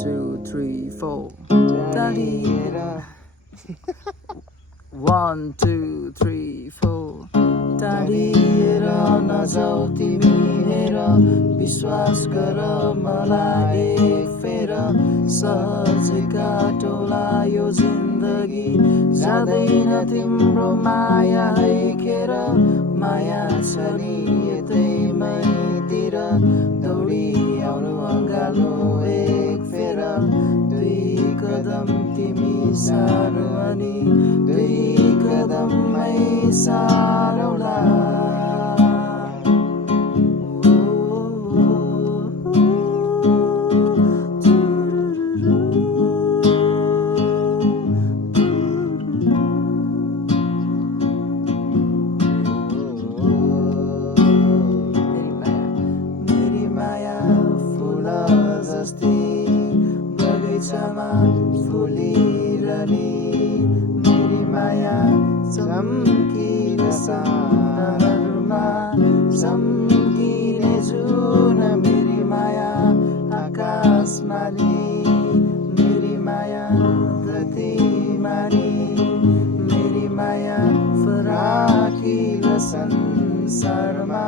2 3 4 टाढिएर 1 2 3 4 टाढिएर नजाऊ तिमी हेर विश्वास गर मलाई एक फेर सहज काटोला यो जिन्दगी जाँदैन तिम्रो माया है खेर माया छ नि यतै मैतिर दौडी आउनु अँगाल्नु एक फेर दुई कदम तिमी सानो अनि दुई कदममै सारौला मेरी माया फुल जस्तै बगैँचामा फुलिरहने मेरी माया चम्किने सानहरूमा चम्किने जुन मेरी माया आकाशमा नि मेरी माया धरतीमा नि मेरी माया फराकिलो संसारमा